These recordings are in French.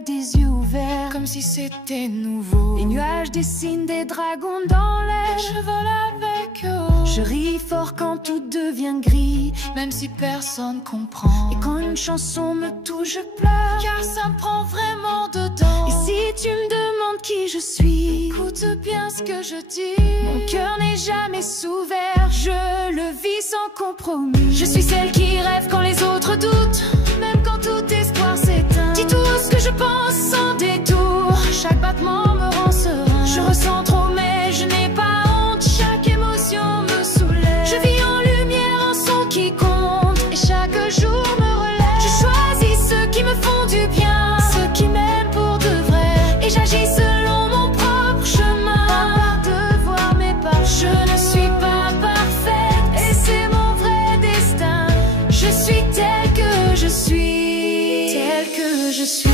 avec des yeux ouverts, comme si c'était nouveau. Les nuages dessinent des dragons dans l'air, Je vole avec eux. Je ris fort quand tout devient gris, Même si personne comprend. et quand une chanson me touche, je pleure, Car ça me prend vraiment dedans. Et si tu me demandes qui je suis, Écoute bien ce que je dis. mon cœur n'est jamais sous verre, je le vis sans compromis. Je suis celle qui rêve quand les autres doutent, Même quand tout espoir s'éteint. dis tout ce que je pense sans détour. Chaque battement me rend serein. Je ressens trop mais je n'ai pas honte. Chaque émotion me soulève. Je vis en lumière, un son qui compte, Et chaque jour me relève. je choisis ceux qui me font du bien, Ceux qui m'aiment pour de vrai. et j'agis selon mon propre chemin. Pas par devoir mais par Je ne suis pas parfaite, Et c'est mon vrai destin. je suis telle que je suis, telle que je suis.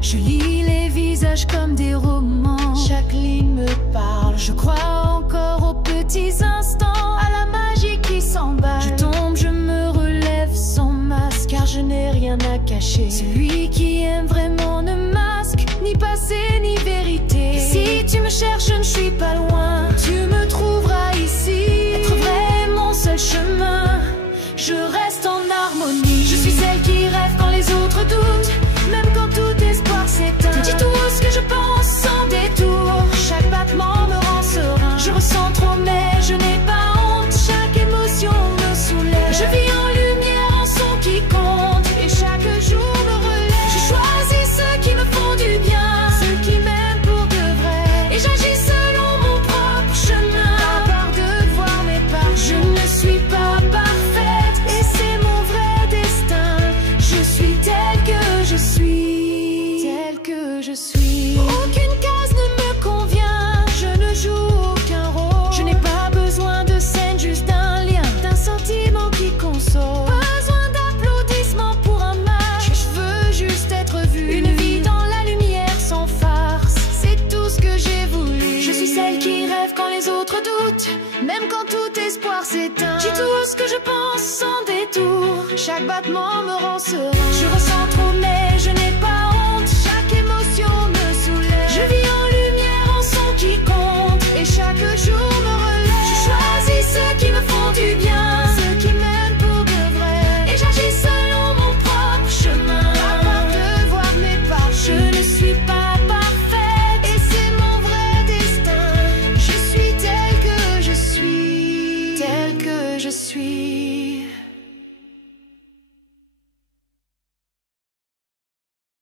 Je lis les visages comme des romans, Chaque ligne me parle. je crois encore aux petits instants, À la magie qui s'emballe. je tombe, je me relève sans masque, Car je n'ai rien à cacher. celui qui aime vraiment ne masque Ni passé ni vérité. Si tu me cherches, je ne suis pas loin, Tu me trouveras ici. être vrai est mon seul chemin, Je reste en harmonie. je suis celle qui rêve quand les autres doutent, Même quand tout espoir s'éteint. dis tout ce que je pense sans détour. Chaque battement me rend serein. Je ressens trop mais je n'ai pas honte, Chaque émotion me soulève. je vis en lumière, un son qui compte, Et chaque jour me relève. je choisis ceux qui me font du bien, Ceux qui m'aiment pour de vrai. et j'agis selon mon propre chemin. Pas par devoir mais par Je ne suis pas parfaite, Et c'est mon vrai destin. je suis telle que je suis, Telle que je suis. aucune case ne me convient, Je ne joue aucun rôle. je n'ai pas besoin de scène, juste d'un lien, D'un sentiment qui console. besoin d'applaudissements pour un match, Je veux juste être vue. une vie dans la lumière sans farce. C'est tout ce que j'ai voulu. Je suis celle qui rêve quand les autres doutent, Même quand tout espoir s'éteint. dis tout ce que je pense sans détour. Chaque battement me rend serein. Je ressens trop mais